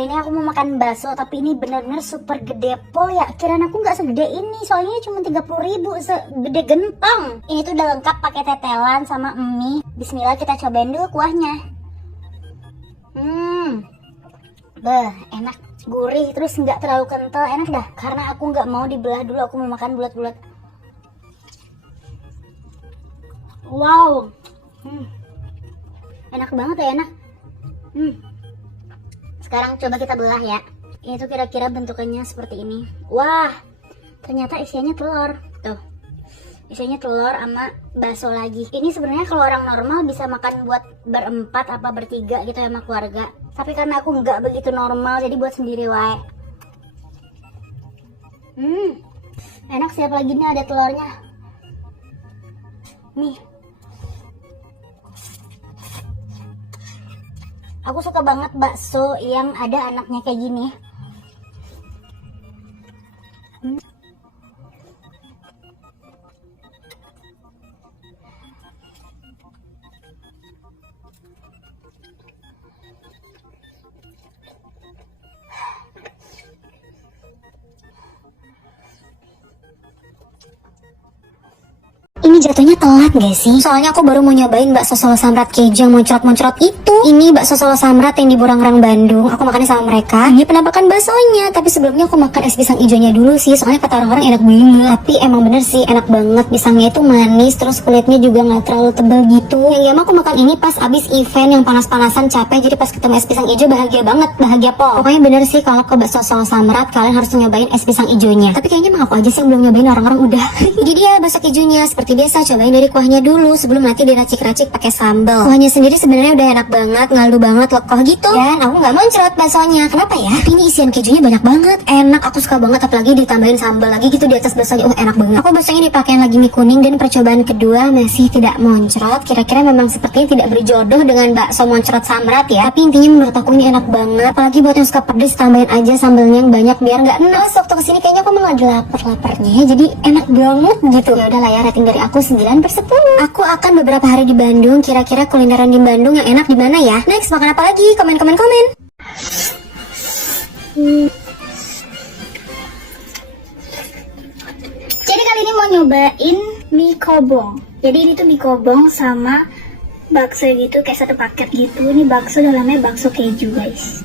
Hari ini aku mau makan bakso, tapi ini bener-bener super gede pol ya. Kiraan aku nggak segede ini, soalnya cuma 30.000, segede gentong. Ini tuh udah lengkap pakai tetelan sama mie. Bismillah, kita cobain dulu kuahnya. Beh, enak, gurih, terus nggak terlalu kental, enak dah. Karena aku nggak mau dibelah dulu, aku mau makan bulat-bulat. Wow, enak banget ya, enak. Sekarang coba kita belah ya. Ini tuh kira-kira bentukannya seperti ini. Wah, ternyata isiannya telur. Tuh, isinya telur sama bakso lagi. Ini sebenarnya kalau orang normal bisa makan buat berempat apa bertiga gitu ya sama keluarga. Tapi karena aku nggak begitu normal, jadi buat sendiri wae. Enak sih, apalagi ini ada telurnya. Nih. Aku suka banget bakso yang ada anaknya kayak gini. Ini jatuhnya telat gak sih? Soalnya aku baru mau nyobain bakso Solo Samrat keju yang moncrot-moncrot itu. Ini bakso Solo Samrat yang di Burangrang Bandung. Aku makannya sama mereka. Ini penampakan baksonya. Tapi sebelumnya aku makan es pisang hijaunya dulu sih. Soalnya kata orang-orang enak banget. Tapi emang bener sih, enak banget. Pisangnya itu manis, terus kulitnya juga gak terlalu tebal gitu. Yang gak mau aku makan ini pas abis event yang panas-panasan capek. Jadi pas ketemu es pisang hijau bahagia banget. Bahagia pol. Pokoknya bener sih, kalau ke bakso Solo Samrat kalian harus nyobain es pisang hijaunya. Tapi kayaknya emang aku aja sih yang belum nyobain, orang-orang udah. Jadi dia bakso kejunya seperti biasa, cobain dari kuahnya dulu sebelum nanti diracik-racik pakai sambal. Kuahnya sendiri sebenarnya udah enak banget, ngaldu banget, lekoh gitu. Dan aku nggak moncrot baksonya. Kenapa ya? Tapi ini isian kejunya banyak banget. Enak, aku suka banget, apalagi ditambahin sambal lagi gitu di atas baksonya. Enak banget. Aku baksonya dipakein lagi mie kuning dan percobaan kedua masih tidak moncrot. Kira-kira memang sepertinya tidak berjodoh dengan bakso moncrot Samrat ya. Tapi intinya menurut aku ini enak banget. Apalagi buat yang suka pedes, tambahin aja sambalnya yang banyak biar nggak enak. Waktu kesini kayaknya aku malah lagi lapar-laparnya, jadi enak banget gitu. Ya udahlah ya, rating dari aku 9/10. Aku akan beberapa hari di Bandung. Kira-kira kulineran di Bandung yang enak di mana ya? Next, makan apa lagi? Komen. Jadi kali ini mau nyobain mie kobong. Jadi ini tuh mie kobong sama bakso gitu, kayak satu paket gitu. Ini bakso dalamnya bakso keju guys.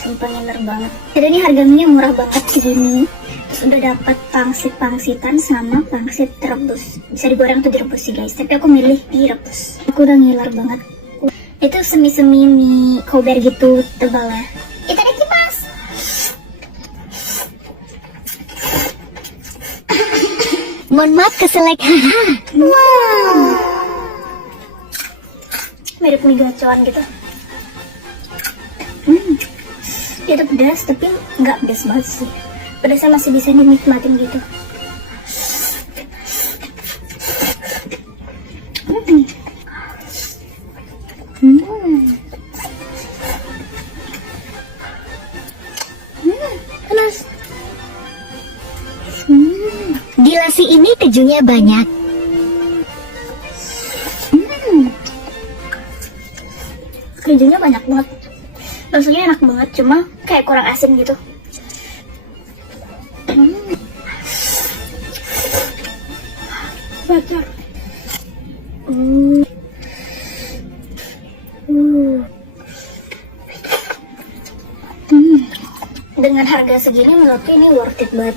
Sumpah ngiler banget. Jadi ini harganya murah banget segini. Terus udah dapat pangsit-pangsitan sama pangsit rebus. Bisa digoreng atau direbus sih guys, tapi aku milih direbus. Aku udah ngiler banget. Itu semi-semi mie kober gitu tebalnya. Itadakimasu. Mohon maaf keselek. Wow. Mirip mie gacoan gitu. Itu pedas, tapi nggak pedas banget sih. Pedasnya masih bisa dinikmatin gitu. Panas. Di nasi ini kejunya banyak. Kejunya banyak banget. Baksonya enak banget, cuma kayak kurang asin gitu. Bocor. Dengan harga segini menurutku ini worth it banget.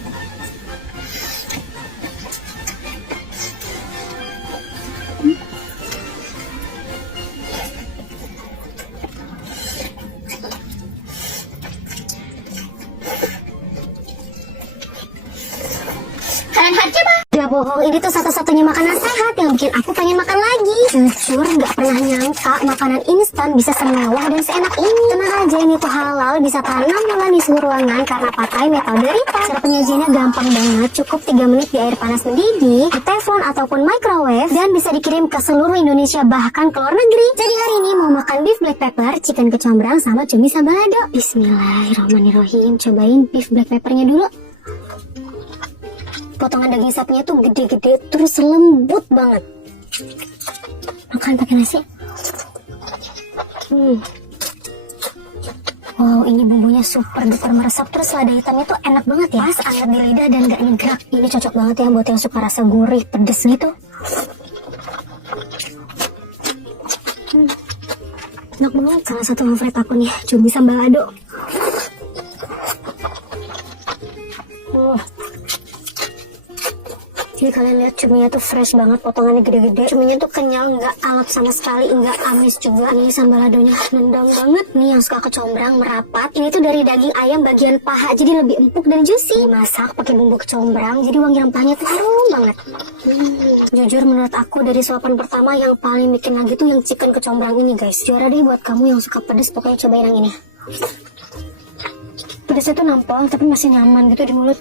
Gak bohong, ini tuh satu-satunya makanan sehat yang bikin aku pengen makan lagi. Jujur gak pernah nyangka makanan instan bisa semewah dan seenak ini. Tenang aja, ini tuh halal, bisa tahan 6 bulan di suhu ruangan karena pakai metode Rita. Cara penyajiannya gampang banget, cukup 3 menit di air panas mendidih, di teflon ataupun microwave, dan bisa dikirim ke seluruh Indonesia bahkan ke luar negeri. Jadi hari ini mau makan beef black pepper, chicken kecombrang, sama cumi sambal lado. Bismillahirrahmanirrahim, cobain beef black peppernya dulu. Potongan daging sapinya tuh gede-gede terus lembut banget. makan pakai nasi. Wow, ini bumbunya super duper meresap, terus lada hitamnya tuh enak banget ya. Pas anget di lidah dan gak nyegrak. Ini cocok banget ya buat yang suka rasa gurih, pedes gitu. Enak banget. Salah satu favorit aku nih, cumi sambal lado. Jadi kalian lihat cuminya tuh fresh banget, potongannya gede-gede. Cuminya tuh kenyal, nggak alot sama sekali, nggak amis juga. Ini sambal ladonya nendang banget. Nih yang suka kecombrang merapat. Ini tuh dari daging ayam bagian paha, jadi lebih empuk dan juicy. Dimasak pakai bumbu kecombrang, jadi wangi rempahnya tuh harum banget. Jujur menurut aku dari suapan pertama yang paling bikin lagi tuh yang chicken kecombrang ini guys. Juara deh buat kamu yang suka pedes, pokoknya cobain yang ini. Pedesnya tuh nampol tapi masih nyaman gitu di mulut.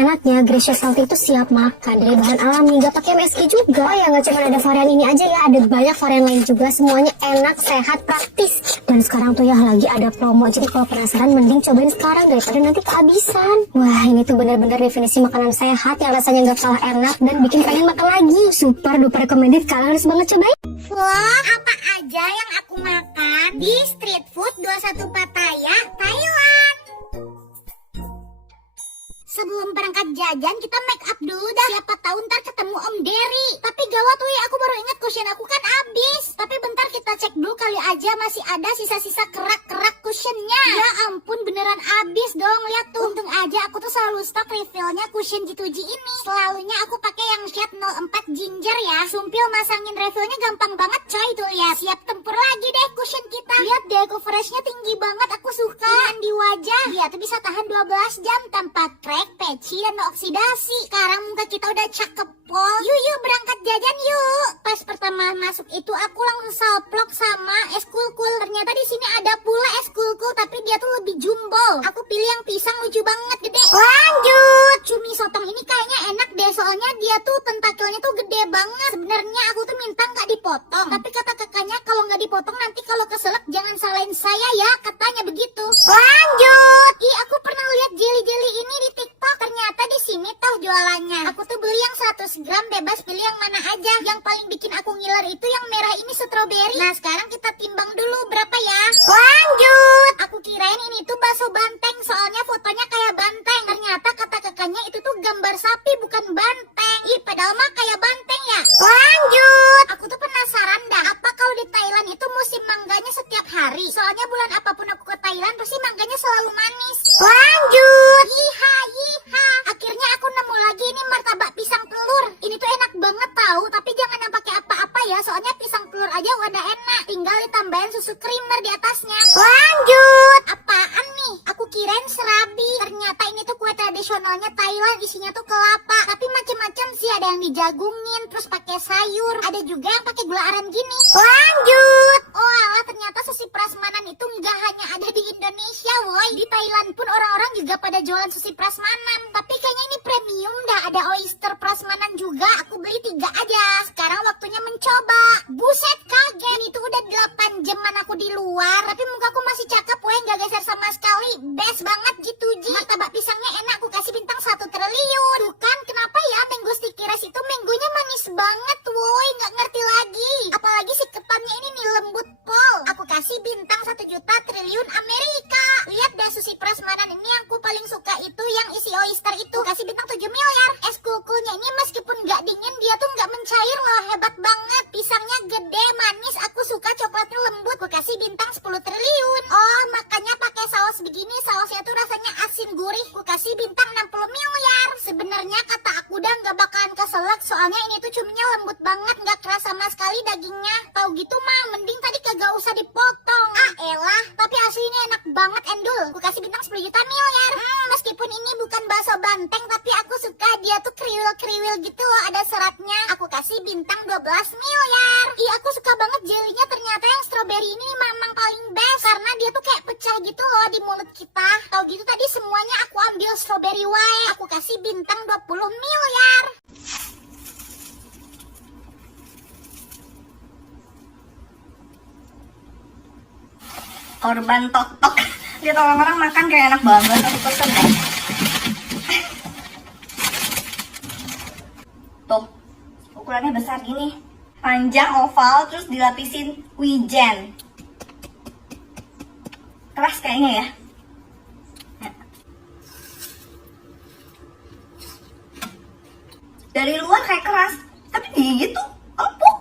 Enaknya Gracious Healthy itu siap makan dari bahan alami, nggak pakai MSG juga. Oh ya, nggak cuma ada varian ini aja ya, ada banyak varian lain juga. Semuanya enak, sehat, praktis. Dan sekarang tuh ya lagi ada promo, jadi kalau penasaran mending cobain sekarang daripada nanti kehabisan. Wah, ini tuh benar-benar definisi makanan sehat yang rasanya nggak kalah enak dan bikin pengen makan lagi. Super duper recommended, kalian harus banget cobain. Vlog apa aja yang aku makan di Street Food 21 Pattaya, Thailand. Sebelum berangkat jajan kita make up dulu dah. Siapa tahu ntar ketemu Om Derry. Tapi gawat tuh ya, aku baru ingat cushion aku kan habis. Tapi bentar kita cek dulu kali aja masih ada sisa-sisa kerak-kerak cushionnya. Ya ampun beneran habis dong, lihat tuh. Untung aja aku tuh selalu stok refillnya cushion G2G ini. Selalunya aku pakai yang shade 04 ginger ya. Sumpil masangin refillnya gampang banget coy, tuh ya. Siap tempur lagi deh cushion kita. Lihat deh coveragenya tinggi banget, aku suka. Dan di wajah dia tuh bisa tahan 12 jam tanpa crack, peci, dan oksidasi. Sekarang muka kita udah cakep pol. Yuk berangkat jajan yuk. Pas pertama masuk itu aku langsung salplok sama es kulkul. Ternyata di sini ada pula es kulkul tapi dia tuh lebih jumbo. Aku pilih yang pisang lucu banget gede. Lanjut. Cumi sotong ini kayaknya enak deh, soalnya dia tuh tentakelnya tuh gede banget. Sebenarnya aku tuh minta nggak dipotong, tapi kata kakaknya kalau nggak dipotong nanti kalau keselak jangan salahin saya ya, katanya begitu. Lanjut. Ih, aku pernah lihat jelly-jelly ini di TikTok. Ternyata di sini tahu jualannya. Aku tuh beli yang 100 gram, bebas pilih yang mana aja. Yang paling bikin aku ngiler itu yang merah ini stroberi. Nah sekarang kita timbang dulu berapa ya. Lanjut. Aku kirain ini tuh bakso banteng, soalnya fotonya kayak banteng. Ternyata kata kakaknya itu tuh gambar sapi bukan banteng. Ih, padahal mah kayak banteng ya. Lanjut. Aku tuh penasaran dah, apa kalau di Thailand itu musim mangganya setiap hari? Soalnya bulan apapun aku ke Thailand pasti mangganya selalu manis. Lanjut. Yiha yiha. Akhirnya aku nemu lagi ini martabak pisang telur. Ini tuh enak banget tahu, tapi jangan yang pakai apa-apa ya, soalnya pisang telur aja udah enak. Tinggal ditambahin susu creamer di atasnya. Lanjut. Apaan nih? Aku kirain serabi. Ternyata ini tuh kue tradisionalnya Thailand, isinya tuh kelapa. Tapi macam-macam sih, ada yang dijagungin, terus pakai sayur, ada juga yang pakai gula aren gini. Lanjut. Oh alah, ternyata sushi prasmanan itu nggak hanya ada di Indonesia, woi. Di Thailand pun orang-orang juga pada jualan sushi prasmanan. Tapi kayaknya ini premium dah, ada oyster prasmanan juga. Aku beli 3 aja. Sekarang waktunya mencoba. Buset, kaget. Ini tuh udah 8 jaman aku di luar, tapi mukaku masih cakep, woi, nggak geser sama sekali. Best banget gitu, Ji. Martabak pisangnya enak, aku kasih bintang 1 triliun. Bukan, kenapa ya mango sticky rice itu mangonya manis banget, woi, nggak ngerti lagi. Apalagi si ketannya ini nih lembut pol. Aku kasih bintang 1 juta triliun Amerika. Lihat deh sushi prasmanan ini yang aku paling suka itu yang isi oyster itu. Kasih bintang 7 miliar. Es kulkulnya ini meskipun nggak dingin dia tuh nggak mencair loh, hebat banget. Pisangnya gede, manis, aku suka coklatnya lembut. Aku kasih bintang 10 triliun. Oh, makanya pakai saus begini, sausnya tuh rasanya asin gurih. Aku kasih bintang 60 miliar. Sebenarnya kata aku udah nggak bakalan keselak, soalnya ini tuh cuminya lembut banget, nggak keras sama sekali dagingnya. Tahu gitu mah mending tadi kagak usah dipotong. Ah elah, tapi aslinya enak banget endul. Aku kasih bintang 10 juta miliar. Meskipun ini bukan bakso banteng, tapi aku suka dia tuh kriwil-kriwil gitu loh, ada seratnya. Aku kasih bintang 12 miliar. Ih, aku suka banget jelinya, ternyata yang strawberry ini memang paling best karena dia tuh kayak pecah gitu loh di mulut kita. Tahu gitu tadi semuanya aku ambil strawberry wae. Aku kasih bintang 20 miliar. Korban tok-tok. Lihat orang-orang makan kayak enak banget, aku pesen deh. Tuh, ukurannya besar gini. Panjang, oval, terus dilapisin wijen. Keras kayaknya ya. Dari luar kayak keras, tapi digigit tuh empuk.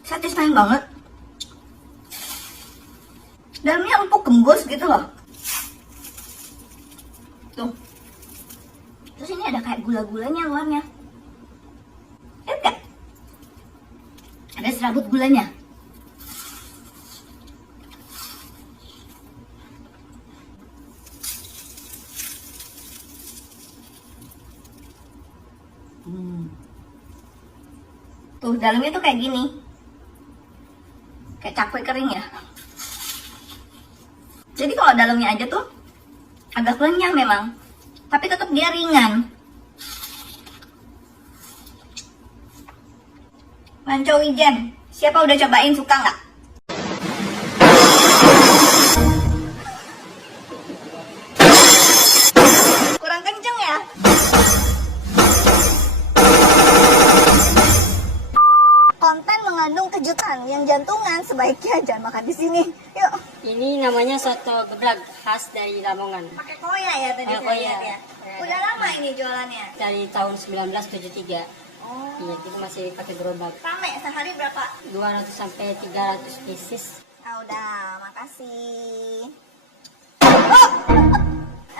Satisfying banget. Dalamnya empuk gembus gitu loh. Tuh. Terus ini ada kayak gula-gulanya luarnya. Lihat gak? Ada serabut gulanya. Tuh dalamnya tuh kayak gini. Kayak cakwe kering ya. Jadi kalau dalamnya aja tuh agak renyah memang, tapi tetap dia ringan. Manco wijen, siapa udah cobain, suka nggak? Kurang kenceng ya? Konten mengandung kejutan, yang jantungan sebaiknya jangan makan di sini. Yuk. Ini namanya soto gebrek khas dari Lamongan. Pakai koya ya tadi saya Koya. lihat ya. Udah lama ini jualannya? Dari tahun 1973. Oh. Iya, itu masih pakai gerobak. Rame sehari berapa? 200 sampai 300 pieces. Ah udah, makasih. Oh!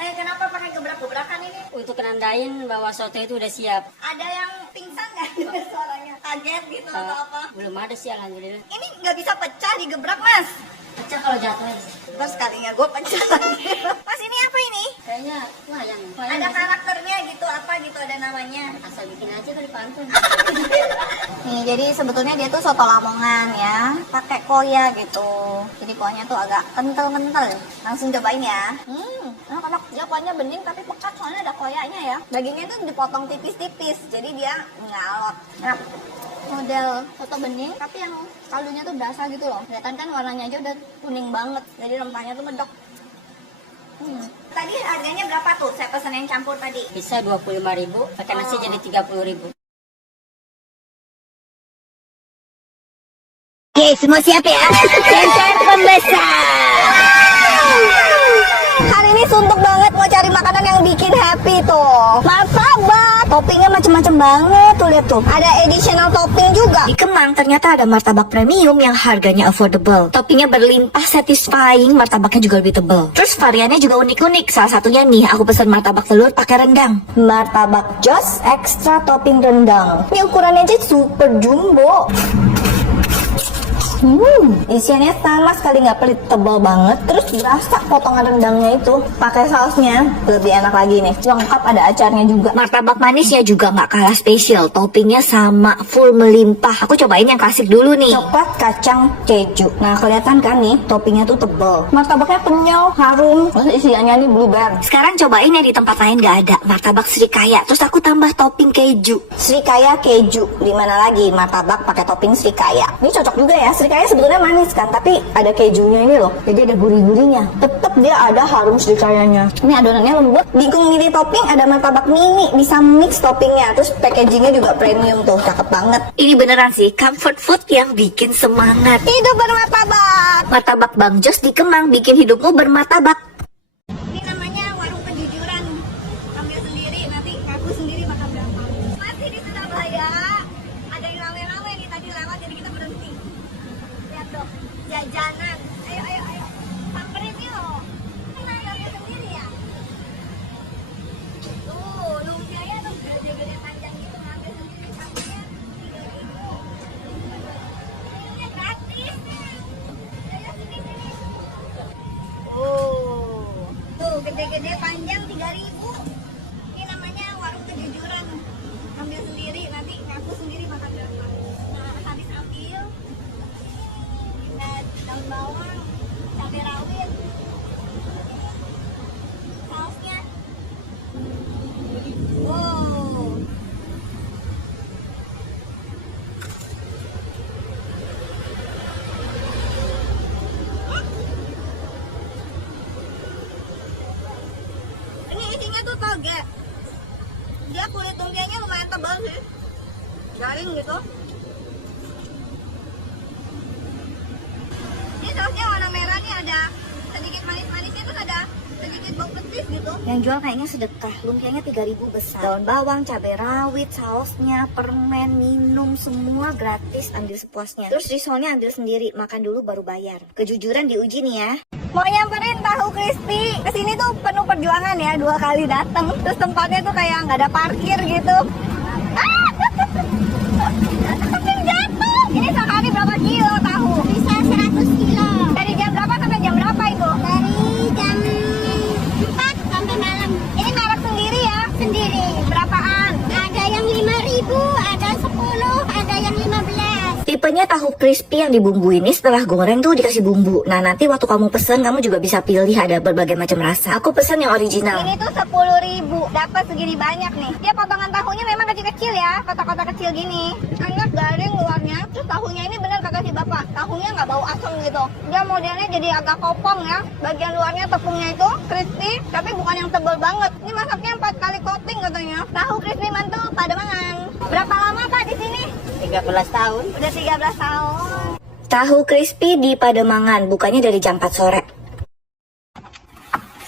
Kenapa pakai gebrak-gebrakan ini? Untuk menandain bahwa soto itu udah siap. Ada yang pingsan nggak dengar suaranya? Kaget gitu atau apa? Belum ada sih, alhamdulillah. Ini nggak bisa pecah digebrak mas? Pecah kalau jatuh aja. Terus kalinya gue pecah lagi. Mas ini apa ini? Kayaknya wayang. Ada karakternya gitu, apa gitu, ada namanya. Asal bikin aja kali pantun. Nih, jadi sebetulnya dia tuh soto Lamongan ya, pakai koya gitu. Jadi kuahnya tuh agak kental-kental. Langsung cobain ya. Anak-anak dia kuahnya bening tapi pekat soalnya ada koyanya ya. Dagingnya tuh dipotong tipis-tipis, jadi dia ngalot. Nah, model soto bening tapi yang kaldunya tuh berasa gitu loh. Kelihatan kan warnanya aja udah kuning banget, jadi rempahnya tuh medok. Tadi harganya berapa tuh? Saya pesen yang campur tadi. Bisa 25.000, pakai nasi jadi 30.000. Oke, semua siap ya? Center pembesar. Hari ini suntuk banget mau cari makanan yang bikin happy tuh. Martabak, toppingnya macem-macem banget tuh, lihat tuh. Ada additional topping juga. Di Kemang ternyata ada martabak premium yang harganya affordable. Toppingnya berlimpah, satisfying, martabaknya juga lebih tebal. Terus variannya juga unik-unik. Salah satunya nih, aku pesan martabak telur pakai rendang. Martabak Jos extra topping rendang. Ini ukurannya aja super jumbo. Isiannya sama sekali nggak pelit, tebal banget. Terus berasa potongan rendangnya itu. Pakai sausnya lebih enak lagi nih. Lengkap, ada acarnya juga. Martabak manisnya juga nggak kalah spesial. Toppingnya sama, full melimpah. Aku cobain yang klasik dulu nih. Coklat kacang keju. Nah kelihatan kan nih, toppingnya tuh tebal. Martabaknya kenyal, harum. Terus isiannya nih blueberry. Sekarang cobain yang di tempat lain nggak ada. Martabak Srikaya. Terus aku tambah topping keju. Srikaya keju. Di mana lagi martabak pakai topping Srikaya? Ini cocok juga ya. Srikaya sebetulnya manis kan, tapi ada kejunya ini loh, jadi ada gurih-gurihnya. Tetap dia ada harum Srikayanya. Ini adonannya lembut. Bingung milih topping, ada martabak mini, bisa mix toppingnya. Terus packagingnya juga premium tuh, cakep banget. Ini beneran sih comfort food yang bikin semangat. Hidup bermartabak. Martabak Bang Jos di Kemang bikin hidupmu bermartabak. Ini namanya warung kejujuran. Ambil sendiri, nanti kaku sendiri bakal berapa. Masih di Surabaya. Ada yang rame-rame nih tadi lewat, jadi kita berhenti. Lihat dong, jajanan. Ayo, ayo, ayo. Samperin yuk. Kenal ambil sendiri ya. Tuh, lumpianya tuh gede-gede panjang gitu. Ngambil sendiri, satunya 3.000. Ini gratis. Ayo, sini, sini. Tuh, gede-gede panjang 3.000. Ini namanya warung kejujuran. Ambil sendiri, nanti ngaku sendiri makan berapa. Nah, habis ambil, kita daun bawang, cabai rawit, sausnya. Wow. Ini isinya tuh toge. Dia kulit lumpianya lumayan tebal sih, garing gitu. Ini sausnya warna merah nih, ada sedikit manis-manisnya, terus ada sedikit bau petis gitu. Yang jual kayaknya sedekah, lumpianya 3.000 besar. Daun bawang, cabai rawit, sausnya, permen, minum, semua gratis, ambil sepuasnya. Terus risolnya ambil sendiri, makan dulu baru bayar. Kejujuran diuji nih ya. Mau nyamperin tahu crispy. Kesini tuh penuh perjuangan ya, 2 kali datang. Terus tempatnya tuh kayak nggak ada parkir gitu. Hampir jatuh. Ini sehari berapa kilo tahu? Bisa 100 kilo. Dari jam berapa sampai jam berapa itu? Dari jam 4 sampai malam. Ini merek sendiri ya? Sendiri. Berapaan? Ada yang 5.000, ada 10, ada yang 15. Tipenya tahu crispy yang dibumbuin ini setelah goreng tuh dikasih bumbu. Nah nanti waktu kamu pesen kamu juga bisa pilih, ada berbagai macam rasa. Aku pesen yang original. Ini tuh 10.000, dapat segini banyak nih. Dia potongan tahunya memang kecil-kecil ya, kotak-kotak kecil gini. Enak garing luarnya. Terus tahunya ini bener kata si bapak, tahunya nggak bau asam gitu. Dia modelnya jadi agak kopong ya. Bagian luarnya tepungnya itu crispy, tapi bukan yang tebal banget. Ini masaknya 4 kali coating katanya. Tahu crispy mantul Pademangan. Berapa lama Pak di sini? 13 tahun. Udah 13 tahun. Tahu crispy di Pademangan, bukanya dari jam 4 sore.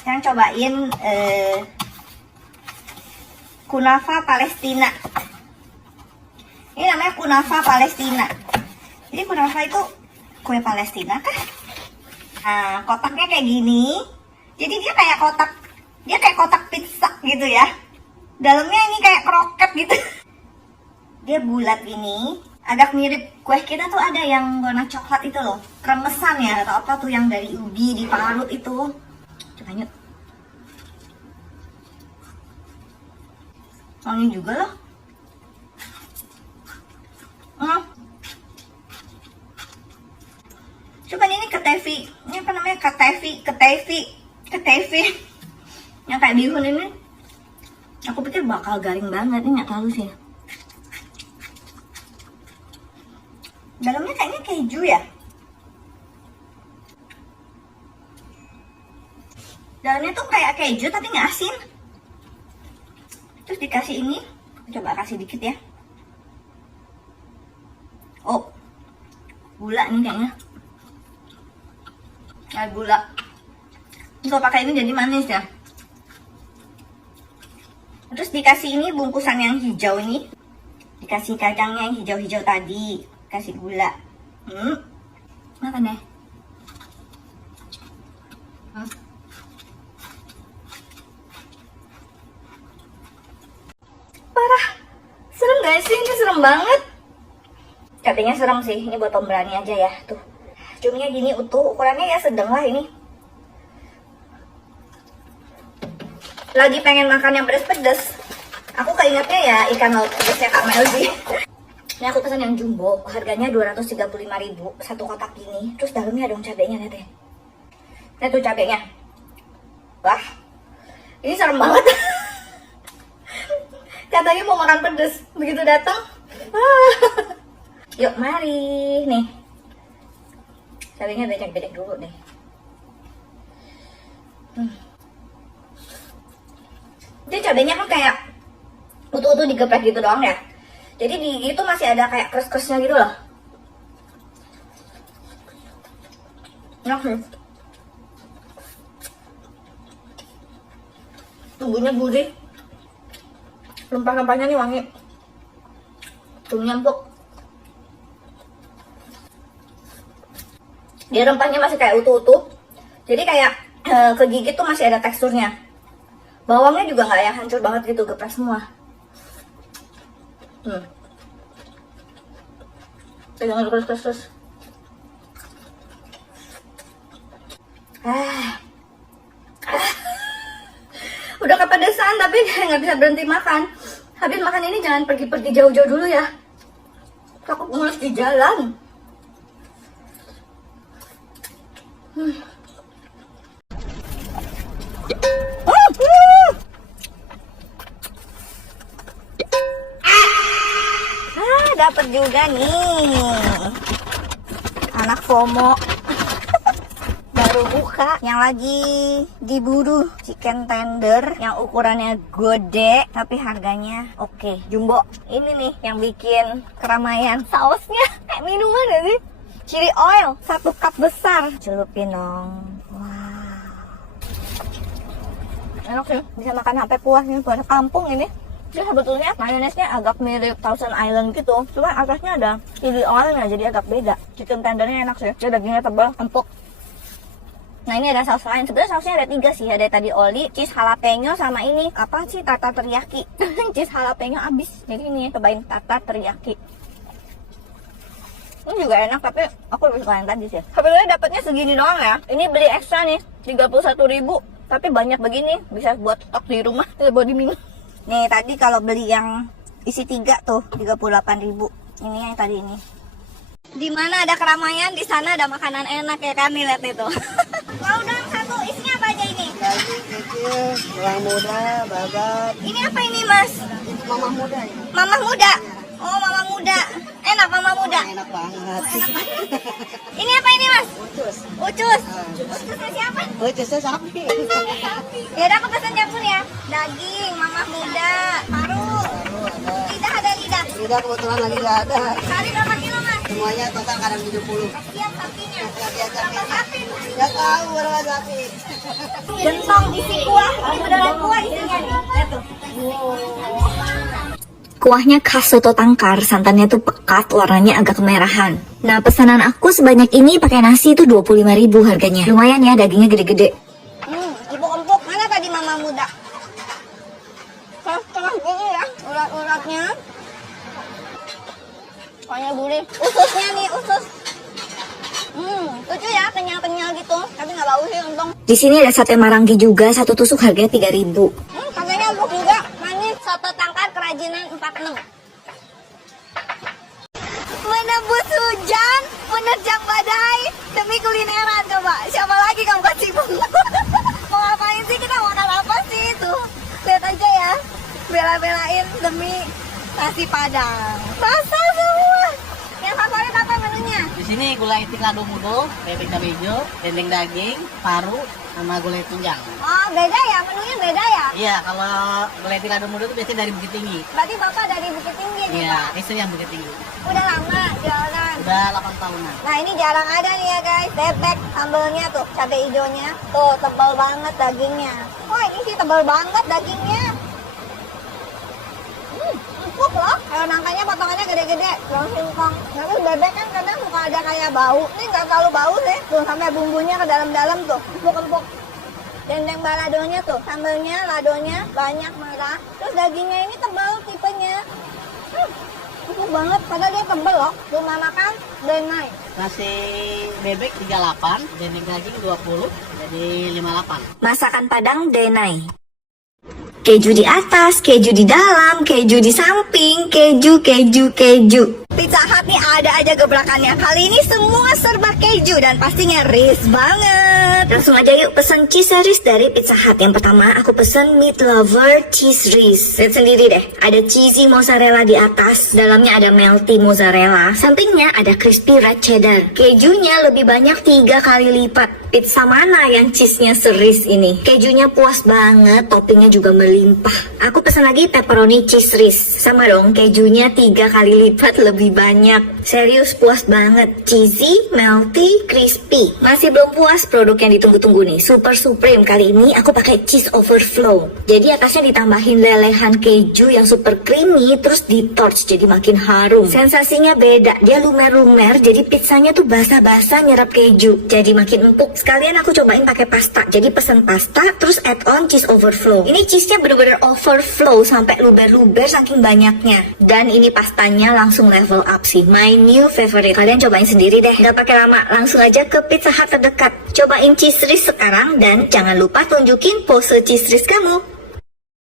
Sekarang cobain kunafa Palestina. Ini namanya kunafa Palestina. Jadi kunafa itu kue Palestina kah? Nah, kotaknya kayak gini. Jadi dia kayak kotak pizza gitu ya. Dalamnya ini kayak kroket gitu. Dia bulat ini, agak mirip kue kita tuh ada yang warna coklat itu loh, kremesan ya atau apa tuh yang dari ubi diparut itu. Coba yuk. Wangi juga loh. Coba ini ketefi, ini apa namanya, ketefi yang kayak bihun ini. Aku pikir bakal garing banget, ini nggak tahu sih. Dalamnya kayaknya keju ya. Dalamnya tuh kayak keju tapi nggak asin. Terus dikasih ini, coba kasih dikit ya. Oh, gula nih kayaknya. Kayak gula. Kalau pakai ini jadi manis ya. Terus dikasih ini bungkusan yang hijau ini. Dikasih kacangnya yang hijau-hijau tadi. Kasih gula. Makan deh. Parah. Serem gak sih? Ini serem banget. Cabenya serem sih. Ini buat pemberani aja ya. Tuh. Cuminya gini utuh. Ukurannya ya sedang lah ini. Lagi pengen makan yang pedes-pedes. Aku keingetnya ya ikan laut pedesnya Kak Melzi. Ini aku pesan yang jumbo, harganya 235.000, satu kotak gini. Terus dalamnya ada cabenya, lihat deh. Lihat tuh cabenya. Wah, ini serem banget. Katanya mau makan pedes, begitu datang. Yuk, mari. Nih, cabenya becek-becek dulu deh. Jadi cabenya kan kayak utuh-utuh digeprek gitu doang ya. Jadi di gigi tuh masih ada kayak kres-kresnya gitu loh. Enak sih. Bumbunya gurih. Rempah-rempahnya nih wangi. Tuminya empuk. Dia rempahnya masih kayak utuh-utuh. Jadi kayak ke gigi tuh masih ada teksturnya. Bawangnya juga nggak yang hancur banget gitu, geprek semua. Jangan terus. Udah kepedesan tapi nggak bisa berhenti makan. Habis makan ini jangan pergi-pergi jauh-jauh dulu ya. Takut mulus di jalan. Dapat juga nih anak FOMO. baru buka yang lagi diburu chicken tender yang ukurannya gede tapi harganya oke, jumbo. Ini nih yang bikin keramaian. Sausnya kayak minuman ya sih. Chili oil 1 cup besar. Celupin dong. Wow. Enak sih, bisa makan sampai puas nih, puas kampung ini. Jadi sebetulnya mayonesnya agak mirip Thousand Island gitu, cuma atasnya ada chili oilnya jadi agak beda. Chicken tendernya enak sih, dia dagingnya tebal, empuk. Nah ini ada saus lain, sebenarnya sausnya ada 3 sih, ada tadi oli, cheese jalapeno sama ini apa sih, tartar teriyaki. Cheese jalapeno abis, jadi ini cobain tartar teriyaki. Ini juga enak tapi aku lebih suka yang tadi sih. Sebenarnya dapatnya segini doang ya. Ini beli ekstra nih 31.000, tapi banyak begini bisa buat stok di rumah, buat diminum. Nih tadi kalau beli yang isi 3 tuh 38.000. Ini yang tadi ini. Di mana ada keramaian, di sana ada makanan enak ya kan, nih lihat itu. Mau dong satu, isinya apa aja ini? Daging kecil, bawang muda, babat. Ini apa ini mas? Mamah muda ya. Mamah muda. Oh mama muda. Enak mama muda. Enak banget. Ini apa ini mas? Ucus. Ucus. Ucusnya siapa? Ucusnya sapi. Ya udah aku pesen ya pun ya. Daging, mama muda, paru. Lidah ada lidah. Lidah kebetulan lagi nggak ada. Kali berapa kilo mas? Semuanya total kadang 70. Kasihan sapinya. Kasihan sapi. Berapa sapi? Nggak tahu berapa sapi. Gentong isi kuah. Ini beneran kuah isinya nih. Lihat tuh. Kuahnya khas soto tangkar, santannya tuh pekat, warnanya agak kemerahan. Nah pesanan aku sebanyak ini pakai nasi itu 25.000 harganya. Lumayan ya, dagingnya gede-gede. Empuk-empuk. Mana tadi mama muda? Setengah gini ya, urat-uratnya. Pokoknya gurih. Ususnya nih, usus. Lucu ya, kenyal-kenyal gitu. Tapi nggak bau sih untung. Di sini ada sate marangi juga, satu tusuk harganya 3.000. Harganya empuk juga, manis. Soto tangkar kerajinan 46. Menembus hujan, menerjang badai demi kulineran. Coba, siapa lagi kamu kasih bunga? Mau ngapain sih, kita mau makan apa sih itu? Lihat aja ya, bela-belain demi nasi padang. Basah semua. Yang favorit apa menunya? Di sini gulai tikado mudo, bebek cabai hijau, dendeng daging, paru, sama gulai tunjang. Oh beda ya, menunya beda ya? Iya, kalau gulai tikado mudo itu biasanya dari Bukit Tinggi. Berarti bapak dari Bukit Tinggi nih Iya, pak? istri yang Bukit Tinggi. Udah lama jualan. Udah 8 tahunan. Nah ini jarang ada nih ya guys, bebek sambelnya tuh, cabai hijaunya. Tuh tebal banget dagingnya. Oh ini sih tebal banget dagingnya. Empuk loh, kalau nangkanya potongannya gede-gede, tulang singkong. Tapi bebek kan kadang suka ada kayak bau. Ini nggak terlalu bau sih, tuh sampai bumbunya ke dalam-dalam tuh, empuk-empuk. Dendeng baladonya tuh, sambelnya, ladonya banyak merah. Terus dagingnya ini tebal tipenya. Empuk banget, padahal dia tebel loh. Rumah makan Denai. Nasi bebek 38, dendeng daging 20, jadi 58. Masakan Padang Denai. Keju di atas, keju di dalam, keju di samping, keju, keju, keju. Pizza Hut nih ada aja gebrakannya. Kali ini semua serba keju dan pastinya ris banget. Langsung aja yuk pesen cheese ris dari Pizza Hut. Yang pertama aku pesen meat lover cheese ris. Lihat sendiri deh, ada cheesy mozzarella di atas, dalamnya ada melty mozzarella, sampingnya ada crispy red cheddar. Kejunya lebih banyak 3 kali lipat. Pizza mana yang cheese-nya seris ini? Kejunya puas banget, toppingnya juga melimpah. Aku pesan lagi pepperoni cheese ris. Sama dong, kejunya 3 kali lipat lebih banyak. Serius puas banget. Cheesy, melty, crispy. Masih belum puas produk yang ditunggu-tunggu nih. Super Supreme kali ini aku pakai cheese overflow. Jadi atasnya ditambahin lelehan keju yang super creamy, terus di torch jadi makin harum. Sensasinya beda, dia lumer-lumer, jadi pizzanya tuh basah-basah nyerap keju. Jadi makin empuk. Sekalian aku cobain pakai pasta. Jadi pesen pasta, terus add on cheese overflow. Ini cheese-nya bener-bener overflow sampai luber-luber saking banyaknya. Dan ini pastanya langsung level up sih. My new favorite. Kalian cobain sendiri deh. Gak pakai lama, langsung aja ke Pizza Hut terdekat. Cobain cheese ris sekarang dan jangan lupa tunjukin pose cheese ris kamu.